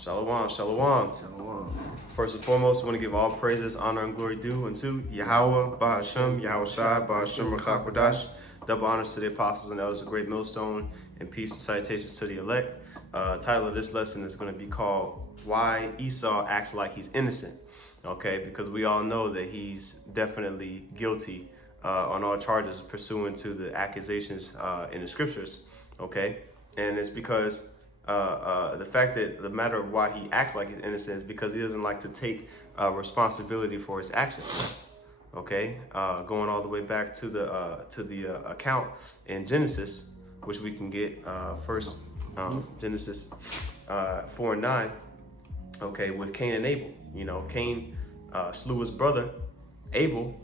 Shalom, shalom. Shalom. First and foremost, I want to give all praises, honor, and glory due unto Yahweh, Bahashem, Yahweh Shai, Bahashem, Rakah Kodash. Double honors to the apostles and elders of Great Millstone, and peace and salutations to the elect. Title of this lesson is going to be called Why Esau Acts Like He's Innocent. Okay, because we all know that he's definitely guilty on all charges pursuant to the accusations in the scriptures. Okay, and it's because the fact that the matter of why he acts like he's innocent is because he doesn't like to take responsibility for his actions. Okay, going all the way back to the account in Genesis, which we can get first, Genesis 4:9. Okay, with Cain and Abel. You know, Cain slew his brother Abel,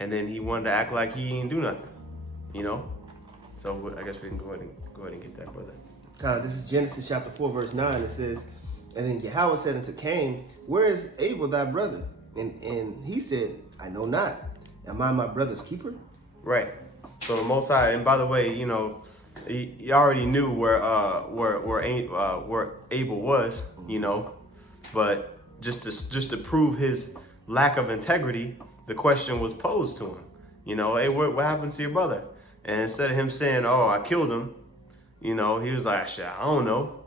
and then he wanted to act like he didn't do nothing. You know, so I guess we can go ahead and get that, brother. This is Genesis chapter 4, verse 9. It says, and then Yahweh said unto Cain, where is Abel thy brother? And he said, I know not. Am I my brother's keeper? Right. So the Most High, and by the way, you know, he already knew where Abel was, you know, but just to prove his lack of integrity, the question was posed to him. You know, hey, what happened to your brother? And instead of him saying, oh, I killed him, you know, he was like, shit, I don't know.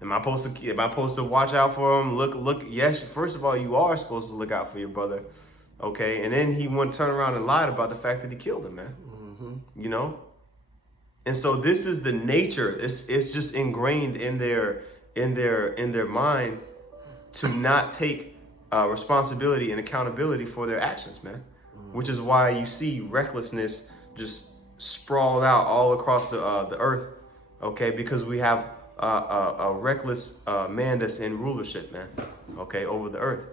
Am I supposed to watch out for him? Look, yes, first of all, you are supposed to look out for your brother. Okay, and then he went turn around and lied about the fact that he killed him, man. You know? And so this is the nature. It's just ingrained in their mind to not take responsibility and accountability for their actions, man. Which is why you see recklessness just sprawled out all across the earth. Okay, because we have a reckless man that's in rulership, man. Okay, over the earth.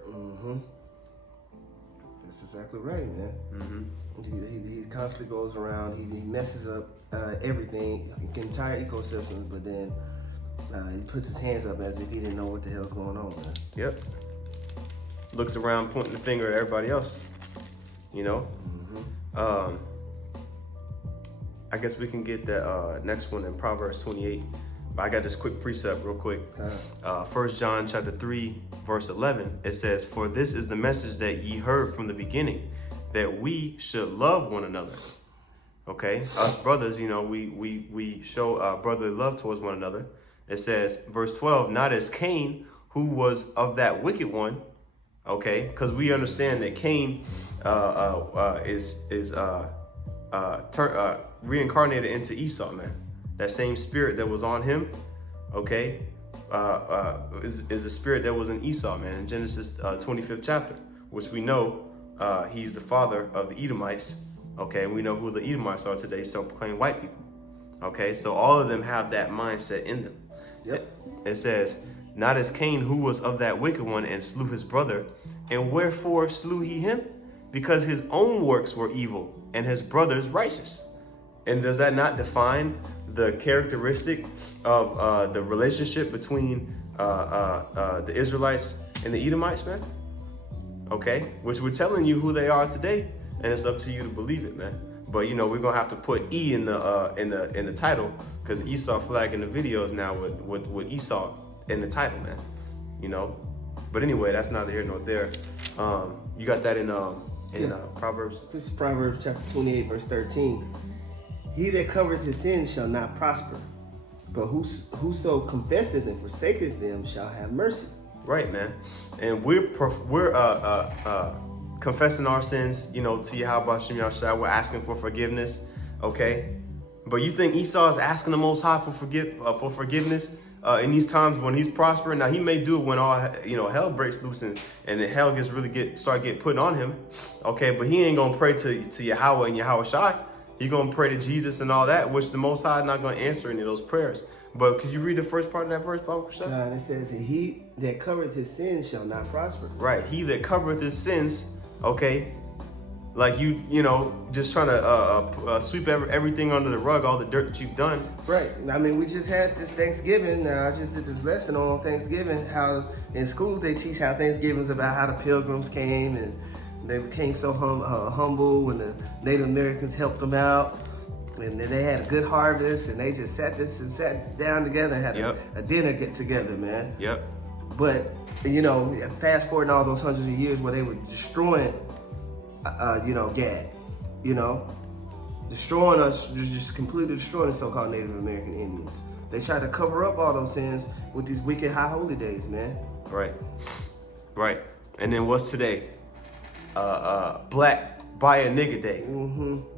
That's exactly right, man. He constantly goes around. He messes up everything, the entire ecosystem, but then he puts his hands up as if he didn't know what the hell's going on, man. Yep. Looks around, pointing the finger at everybody else. You know. I guess we can get the next one in Proverbs 28. But I got this quick precept real quick. 1 John chapter 3, verse 11. It says, for this is the message that ye heard from the beginning, that we should love one another. Okay, us brothers, you know, we show brotherly love towards one another. It says, verse 12, not as Cain, who was of that wicked one. Okay, because we understand that Cain is reincarnated into Esau, man. That same spirit that was on him, okay, is a spirit that was in Esau, man, in Genesis 25th chapter, which we know he's the father of the Edomites, okay, and we know who the Edomites are today, self-proclaimed white people, okay, so all of them have that mindset in them. Yep. It says, not as Cain, who was of that wicked one and slew his brother, and wherefore slew he him? Because his own works were evil and his brother's righteous. And does that not define the characteristic of the relationship between the Israelites and the Edomites, man? Okay, which we're telling you who they are today, and it's up to you to believe it, man. But you know, we're gonna have to put E in the title, because Esau flagging the videos now with Esau in the title, man. You know. But anyway, that's neither here nor there. You got that in Proverbs. This is Proverbs chapter 28, verse 13. He that covereth his sins shall not prosper, but whoso confesseth and forsaketh them shall have mercy. Right, man. And we're confessing our sins, you know, to Yahweh Shem Yahshua. We're asking for forgiveness, okay? But you think Esau is asking the Most High for forgiveness in these times when he's prospering? Now he may do it when all hell breaks loose and the hell start getting put on him, okay? But he ain't gonna pray to Yahweh and Yahweh Shai. He's gonna pray to Jesus and all that, which the Most High is not gonna answer any of those prayers. But could you read the first part of that verse, Bible? It says, he that covereth his sins shall not prosper. Right, he that covereth his sins, okay, like you know, just trying to sweep everything under the rug, all the dirt that you've done. Right. I mean, we just had this Thanksgiving. I just did this lesson on Thanksgiving, how in schools they teach how Thanksgiving is about how the pilgrims came and they became so humble when the Native Americans helped them out. And they had a good harvest, and they just sat down together and had a dinner get together, man. Yep. But you know, fast forwarding all those hundreds of years where they were destroying, Gad, destroying us, just completely destroying the so-called Native American Indians. They tried to cover up all those sins with these wicked high holy days, man. Right. And then what's today? Black Buy a Nigga Day.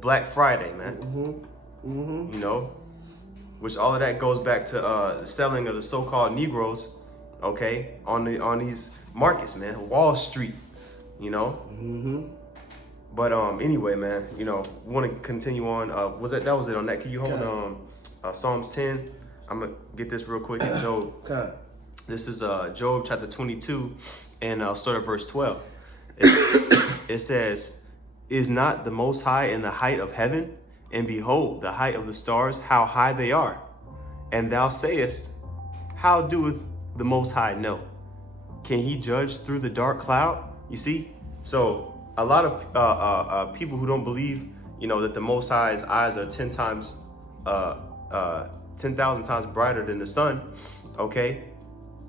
Black Friday, man. You know, which all of that goes back to the selling of the so-called Negroes, okay, on these markets, man. Wall Street, you know. But anyway, man, you know, we want to continue on. That was it on that? Can you hold Psalms 10? I'm gonna get this real quick. Job. Okay. This is Job chapter 22, and I'll start at verse 12. It says, "Is not the Most High in the height of heaven? And behold, the height of the stars, how high they are. And thou sayest, how doeth the Most High know? Can he judge through the dark cloud?" You see? So a lot of people who don't believe, you know, that the Most High's eyes are 10,000 times brighter than the sun, okay,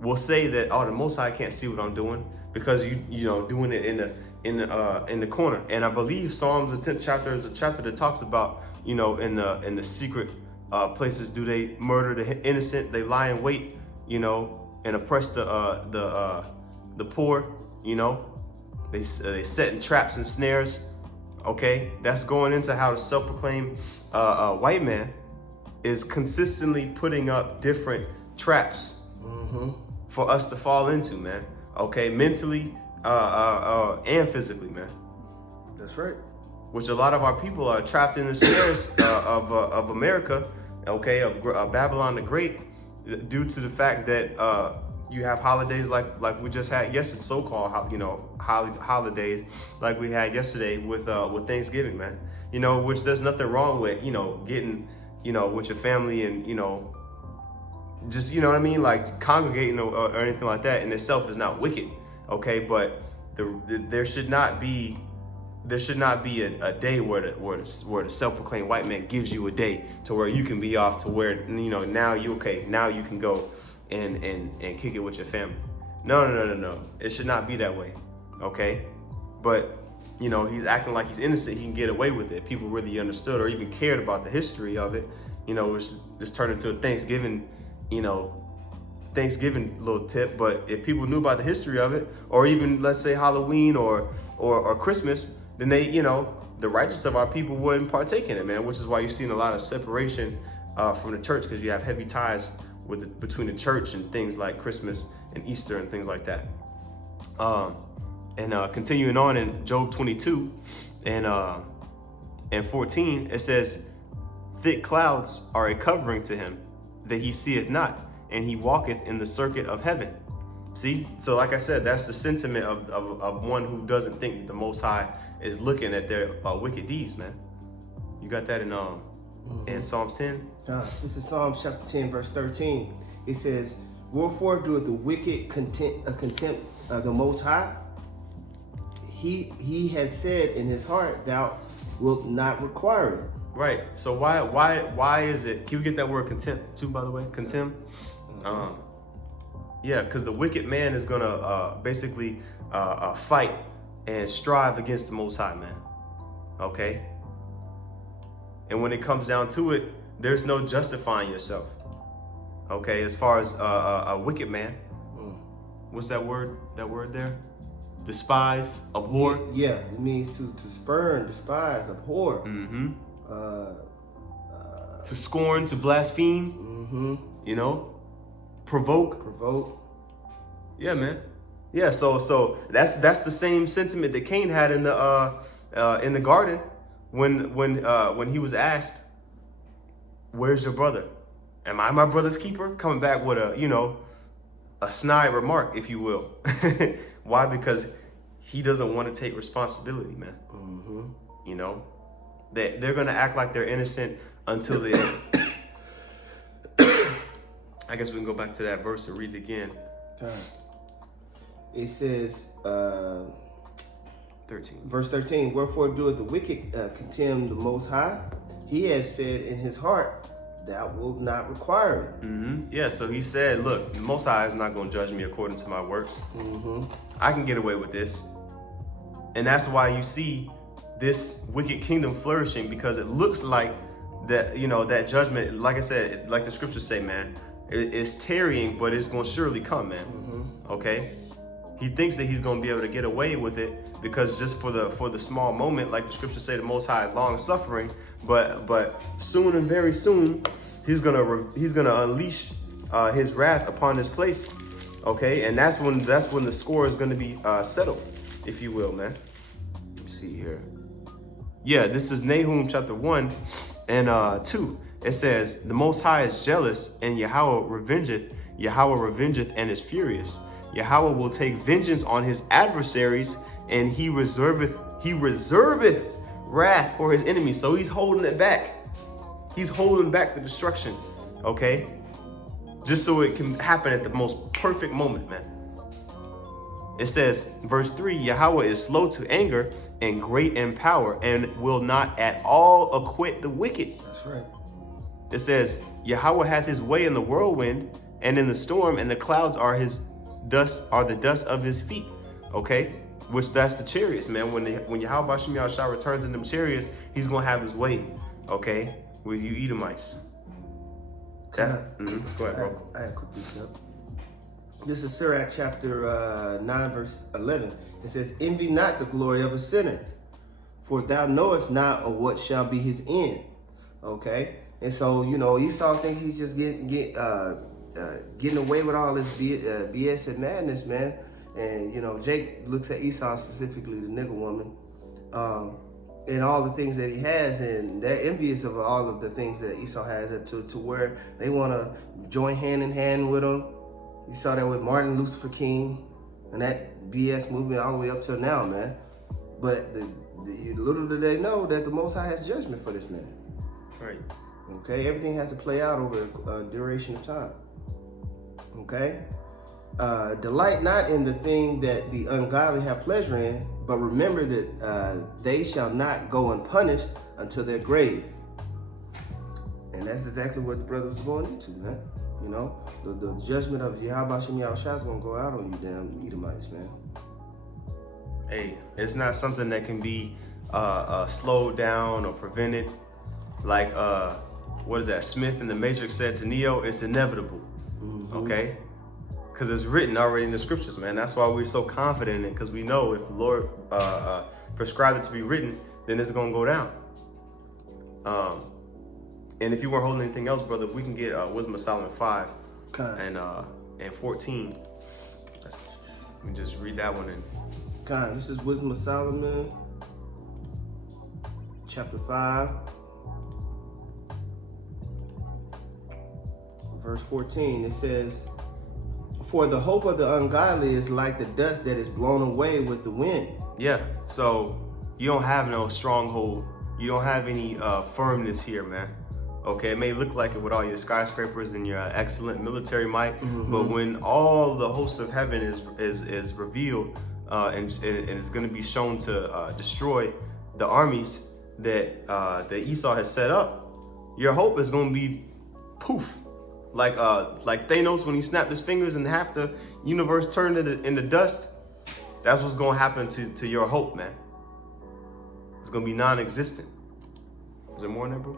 will say that, oh, the Most High can't see what I'm doing because you know doing it in the corner. And I believe Psalms the 10th chapter is a chapter that talks about, you know, in the secret places do they murder the innocent, they lie in wait, you know, and oppress the poor, you know, they set in traps and snares. Okay, that's going into how the self-proclaimed white man is consistently putting up different traps for us to fall into, man. Okay, mentally and physically, man. That's right. Which a lot of our people are trapped in the snares of America, okay, of Babylon the Great, due to the fact that you have holidays like we just had yesterday, so-called, you know, holidays like we had yesterday with Thanksgiving, man. You know, which there's nothing wrong with, you know, getting, you know, with your family and, you know, just, you know what I mean, like congregating or anything like that in itself is not wicked, okay? But there should not be a day where the self-proclaimed white man gives you a day to where you can be off to where, you know, now you can go and kick it with your family. No. It should not be that way, okay? But, you know, he's acting like he's innocent. He can get away with it. People really understood or even cared about the history of it, you know, which just turned into a Thanksgiving little tip. But if people knew about the history of it, or even let's say Halloween or Christmas, then they, you know, the righteous of our people wouldn't partake in it, man. Which is why you're seeing a lot of separation from the church, because you have heavy ties between the church and things like Christmas and Easter and things like that. Continuing on in Job 22 and 14, it says, "Thick clouds are a covering to him, that he seeth not, and he walketh in the circuit of heaven." See, so like I said, that's the sentiment of one who doesn't think that the Most High is looking at their wicked deeds, man. You got that in Psalms 10? This is Psalms chapter 10, verse 13. It says, "Wherefore doeth the wicked contempt the Most High? He had said in his heart, thou wilt not require it." Right. So why is it? Can we get that word contempt too, by the way? Contempt. Yeah, because the wicked man is gonna basically fight and strive against the Most High, man. Okay. And when it comes down to it, there's no justifying yourself. Okay, as far as a wicked man, what's that word? That word there? Despise, abhor. Yeah, it means to spurn, despise, abhor. To scorn, to blaspheme. You know, provoke. Yeah, man. Yeah, so that's the same sentiment that Cain had in the garden when he was asked, "Where's your brother? Am I my brother's keeper?" Coming back with a snide remark, if you will. Why? Because he doesn't want to take responsibility, man. You know, they're gonna act like they're innocent until they. I guess we can go back to that verse and read it again. Okay. It says, 13. Verse 13, "Wherefore doeth the wicked contemn the Most High? He has said in his heart, thou wilt not require it. Yeah, so he said, look, the Most High is not going to judge me according to my works. I can get away with this. And that's why you see this wicked kingdom flourishing, because it looks like that, that judgment, like I said, like the scriptures say, man, it's tarrying, but it's going to surely come, man. Okay? He thinks that he's going to be able to get away with it because just for the small moment, like the scriptures say, the Most High is long suffering, but soon and very soon, he's gonna unleash his wrath upon this place. Okay, and that's when the score is going to be settled, if you will, man. Let me see here. Yeah, this is Nahum chapter 1 and 2. It says, the Most High is jealous, and Yahweh revengeth and is furious. Yahweh will take vengeance on his adversaries, and he reserveth wrath for his enemies. So he's holding it back. He's holding back the destruction, okay? Just so it can happen at the most perfect moment, man. It says, verse 3, Yahweh is slow to anger and great in power, and will not at all acquit the wicked. That's right. It says, Yahweh hath his way in the whirlwind and in the storm, and the clouds are the dust of his feet. Okay? Which that's the chariots, man. When Yahweh Bashem Yahushua returns in them chariots, he's gonna have his way, okay, with you Edomites. Go ahead, bro. I had a quick precept. This is Sirach chapter 9, verse 11. It says, envy not the glory of a sinner, for thou knowest not of what shall be his end. Okay? And so, Esau thinks he's just getting away with all this BS and madness, man. And, Jake looks at Esau, specifically the nigger woman, and all the things that he has, and they're envious of all of the things that Esau has to where they want to join hand in hand with him. You saw that with Martin Luther King and that BS movement all the way up till now, man. But little do they know that the Most High has judgment for this man. Right. Okay, everything has to play out over a duration of time. Okay? Delight not in the thing that the ungodly have pleasure in, but remember that they shall not go unpunished until their grave. And that's exactly what the brothers are going into, man. The judgment of Yahweh Bashem Yahushua is going to go out on you damn Edomites, man. Hey, it's not something that can be slowed down or prevented. Like, what is that? Smith in The Matrix said to Neo, it's inevitable. Okay? Because it's written already in the scriptures, man. That's why we're so confident in it, because we know if the Lord prescribed it to be written, then it's going to go down. And if you weren't holding anything else, brother, we can get Wisdom of Solomon 5 and 14. Let me just read that one in. This is Wisdom of Solomon, chapter 5, verse 14. It says, for the hope of the ungodly is like the dust that is blown away with the wind. Yeah, so you don't have no stronghold. You don't have any firmness here, man. Okay, it may look like it with all your skyscrapers and your excellent military might, but when all the hosts of heaven is revealed and it's going to be shown to destroy the armies that Esau has set up, your hope is going to be poof. Like Thanos when he snapped his fingers and half the universe turned into dust. That's what's gonna happen to your hope, man. It's gonna be non-existent. Is there more in there, bro?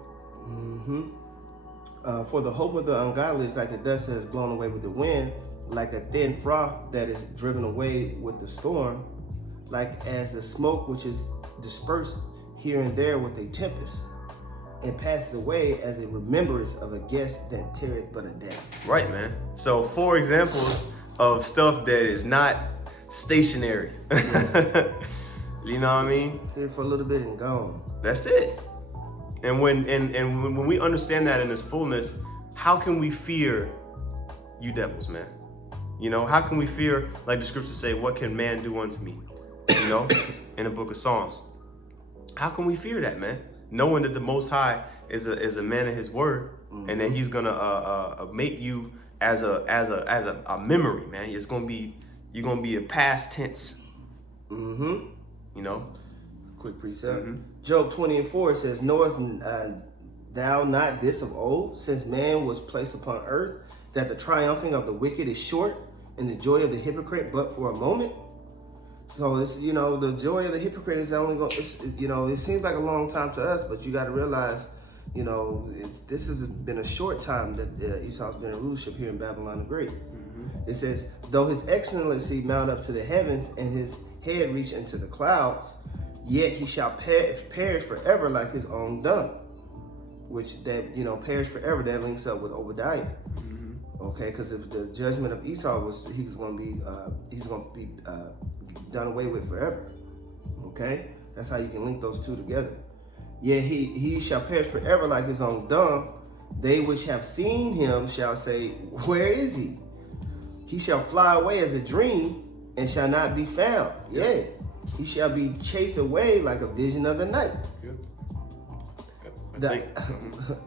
For the hope of the ungodly is like the dust that is blown away with the wind, like a thin froth that is driven away with the storm, like as the smoke which is dispersed here and there with a tempest, and passes away as a remembrance of a guest that tarrieth but a day. Right, man. So 4 examples of stuff that is not stationary. You know what I mean? Here for a little bit and gone. That's it. And when we understand that in its fullness, how can we fear you devils, man? How can we fear, like the scriptures say, what can man do unto me? In the book of Psalms. How can we fear that, man? Knowing that the Most High is a man of his word, and that he's gonna make you as a memory, man. You're gonna be a past tense. Quick precept. Job 20:4 says, knowest thou not this of old, since man was placed upon earth, that the triumphing of the wicked is short, and the joy of the hypocrite but for a moment? So it's, the joy of the hypocrite is only going, it seems like a long time to us, but you got to realize, this has been a short time that Esau's been in rulership here in Babylon the Great. Mm-hmm. It says, though his excellency mount up to the heavens and his head reach into the clouds, yet he shall perish forever like his own dung. Which perish forever, that links up with Obadiah. Mm-hmm. Okay, because the judgment of Esau was he's going to be done away with forever. Okay, that's how you can link those two together. Yeah, he shall perish forever like his own dung. They which have seen him shall say, where is he? He shall fly away as a dream and shall not be found. Yeah, he shall be chased away like a vision of the night. The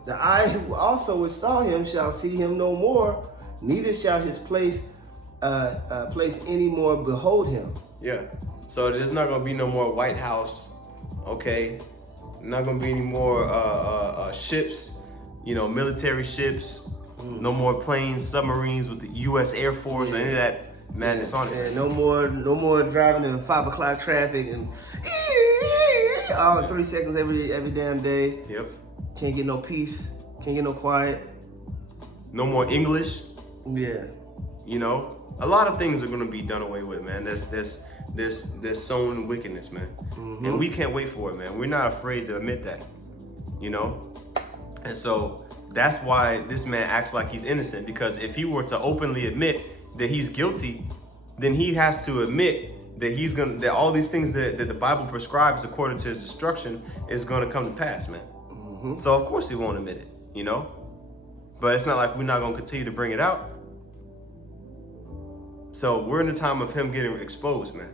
eye who also which saw him shall see him no more, neither shall his place any more behold him. Yeah. So there's not gonna be no more White House, okay? Not gonna be any more ships, military ships. No more planes, submarines with the U.S. Air Force, or any of that madness on it. No more driving in 5 o'clock traffic and all 3 seconds every damn day. Yep. Can't get no peace. Can't get no quiet. No more English. Yeah. A lot of things are gonna be done away with, man. There's sown wickedness, man. Mm-hmm. And we can't wait for it, man. We're not afraid to admit that. And so that's why this man acts like he's innocent, because if he were to openly admit that he's guilty, then he has to admit that that all these things that the Bible prescribes according to his destruction is gonna come to pass, man. Mm-hmm. So of course he won't admit it, But it's not like we're not gonna continue to bring it out. So we're in the time of him getting exposed, man.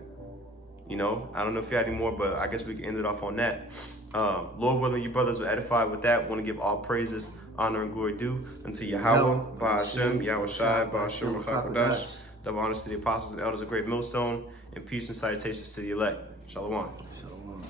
I don't know if you had any more, but I guess we can end it off on that. Lord willing, you brothers are edified with that. Want to give all praises, honor, and glory due unto Yahweh, Ba'Hashem, Yahweh Shai, Ba'Hashem, Rachakadash. Double honors to the apostles and elders of Great Millstone, and peace and salutations to the elect. Shalom. Shalom.